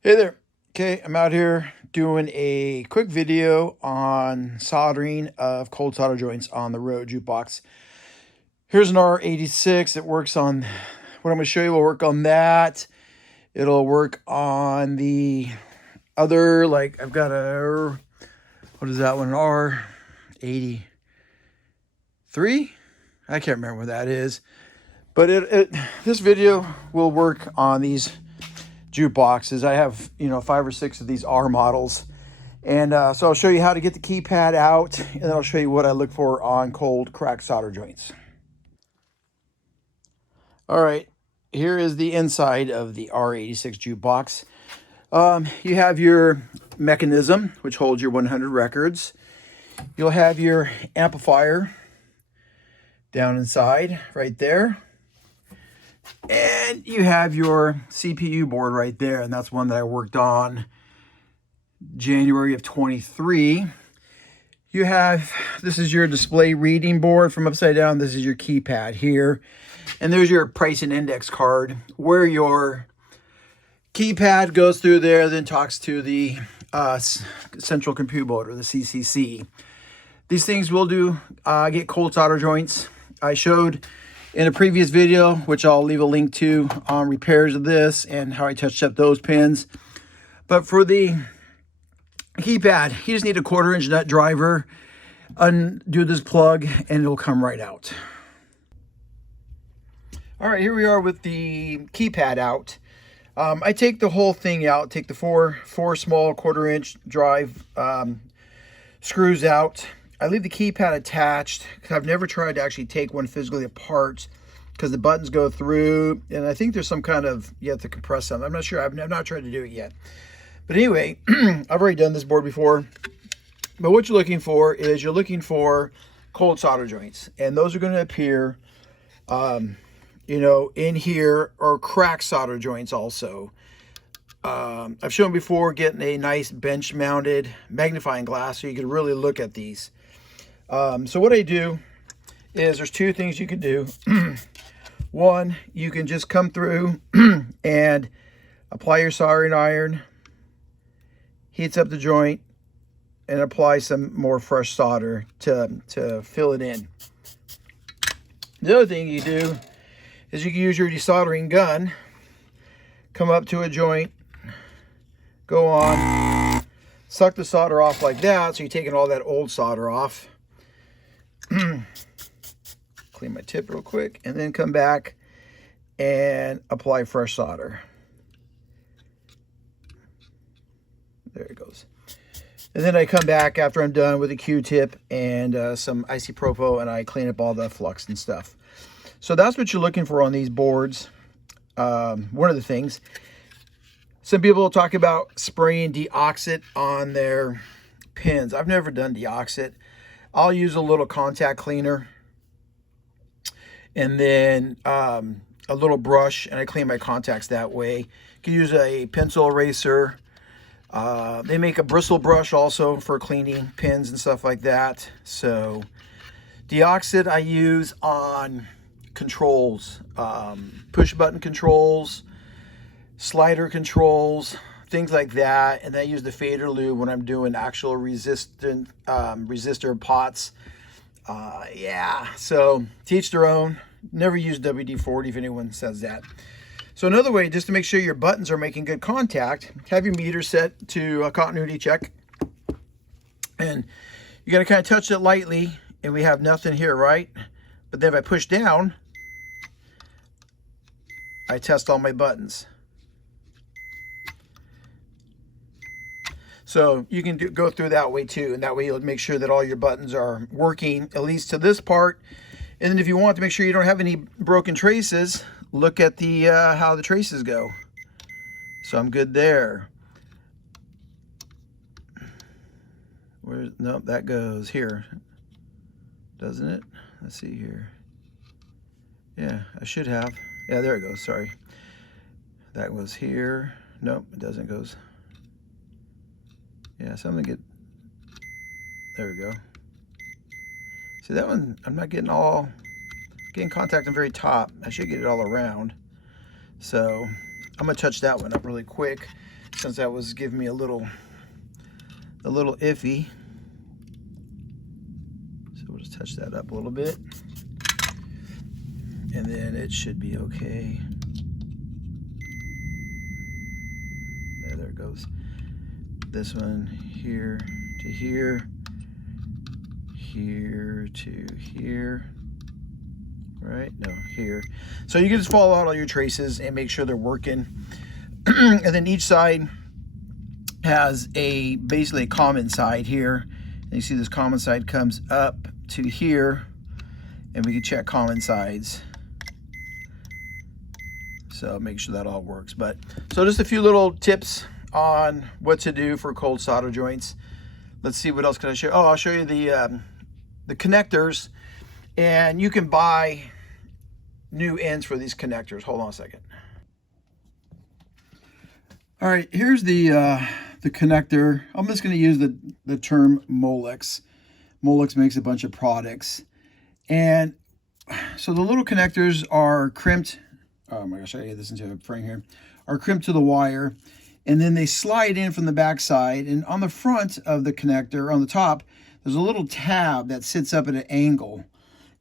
Hey there. Okay, I'm out here doing a quick video on soldering of cold solder joints on the Rowe Jukebox. Here's an R86. It works on what I'm going to show you will work on that. It'll work on the other, like I've got a, what is that one? An R83? I can't remember what that is. But this video will work on these jukeboxes. I have, 5 or 6 of these R models. And so I'll show you how to get the keypad out, and then I'll show you what I look for on cold cracked solder joints. All right, here is the inside of the R86 jukebox. You have your mechanism, which holds your 100 records. You'll have your amplifier down inside right there. And you have your CPU board right there, and that's one that I worked on January of 23. You have, this is your display reading board from upside down. This is your keypad here. And there's your price and index card where your keypad goes through there, then talks to the central compute board, or the CCC. These things will do get cold solder joints. I showed in a previous video, which I'll leave a link to, on repairs of this and how I touched up those pins. But for the keypad, you just need a 1/4-inch nut driver, undo this plug, and it'll come right out. All right, here we are with the keypad out. I take the whole thing out, take the four small 1/4-inch drive screws out. I leave the keypad attached because I've never tried to actually take one physically apart because the buttons go through, and I think there's some kind of, you have to compress them. I'm not sure. I've not tried to do it yet. But anyway, I've already done this board before. But what you're looking for is you're looking for cold solder joints, and those are going to appear, in here, or cracked solder joints also. I've shown before getting a nice bench-mounted magnifying glass so you can really look at these. So what I do is there's 2 things you can do. One, you can just come through and apply your soldering iron, heats up the joint, and apply some more fresh solder to fill it in. The other thing you do is you can use your desoldering gun, come up to a joint, go on, suck the solder off like that, so you're taking all that old solder off. Clean my tip real quick, and then come back and apply fresh solder. There it goes. And then I come back after I'm done with a Q-tip and some isopropyl, and I clean up all the flux and stuff. So that's what you're looking for on these boards. One of the things. Some people talk about spraying deoxit on their pins. I've never done deoxit. I'll use a little contact cleaner and then a little brush, and I clean my contacts that way. You can use a pencil eraser. They make a bristle brush also for cleaning pins and stuff like that. So deoxit I use on controls, push button controls, slider controls, things like that. And I use the fader lube when I'm doing actual resistor pots. Yeah, so teach their own. Never use WD-40 if anyone says that. So another way, just to make sure your buttons are making good contact, have your meter set to a continuity check. And you got to kind of touch it lightly, and we have nothing here, right? But then if I push down, I test all my buttons. So you can go through that way too, and that way you'll make sure that all your buttons are working, at least to this part. And then if you want to make sure you don't have any broken traces, look at the how the traces go. So I'm good there. Nope, that goes here, doesn't it? Let's see here. Yeah, I should have. Yeah, there it goes. Sorry. That was here. Nope, it doesn't. It goes. Yeah, something get. There we go. See that one? I'm not getting contact on the very top. I should get it all around. So I'm gonna touch that one up really quick. since that was giving me a little iffy. So we'll just touch that up a little bit, and then it should be okay. There it goes. This one here to here, here to here, right? No, here. So you can just follow out all your traces and make sure they're working. And then each side has basically a common side here. And you see this common side comes up to here, and we can check common sides. So make sure that all works. So just a few little tips on what to do for cold solder joints. Let's see, what else can I show? Oh, I'll show you the connectors, and you can buy new ends for these connectors. Hold on a second. All right, here's the connector. I'm just going to use the term Molex. Molex makes a bunch of products, and so the little connectors are crimped. Oh my gosh, I get this into a frame here. Are crimped to the wire, and then they slide in from the back side. And on the front of the connector, on the top, there's a little tab that sits up at an angle.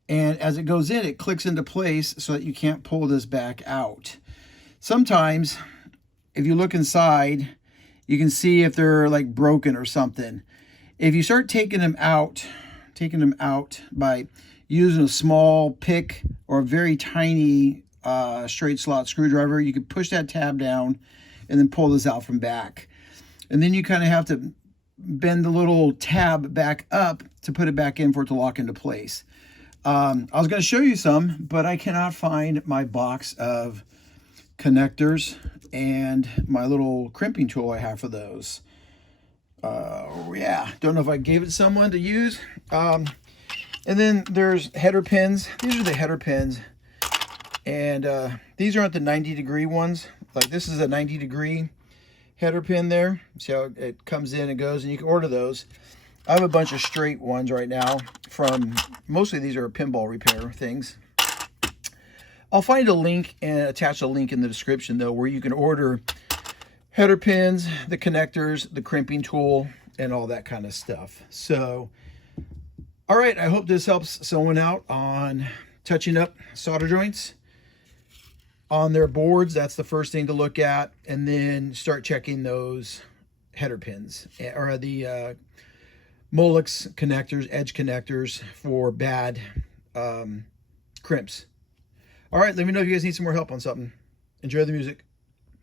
And as it goes in, it clicks into place so that you can't pull this back out. Sometimes, if you look inside, you can see if they're like broken or something. If you start taking them out by using a small pick or a very tiny straight slot screwdriver, you can push that tab down and then pull this out from back. And then you kind of have to bend the little tab back up to put it back in for it to lock into place. I was going to show you some, but I cannot find my box of connectors and my little crimping tool I have for those. Yeah, don't know if I gave it to someone to use. And then there's header pins. These are the header pins. And these aren't the 90-degree ones. Like this is a 90-degree header pin there. See how it comes in and goes, and you can order those. I have a bunch of straight ones right now from, mostly these are pinball repair things. I'll find a link and attach a link in the description though, where you can order header pins, the connectors, the crimping tool, and all that kind of stuff. So, all right, I hope this helps someone out on touching up solder joints on their boards. That's the first thing to look at, and then start checking those header pins or the Molex connectors, edge connectors for bad crimps. All right, let me know if you guys need some more help on something. Enjoy the music.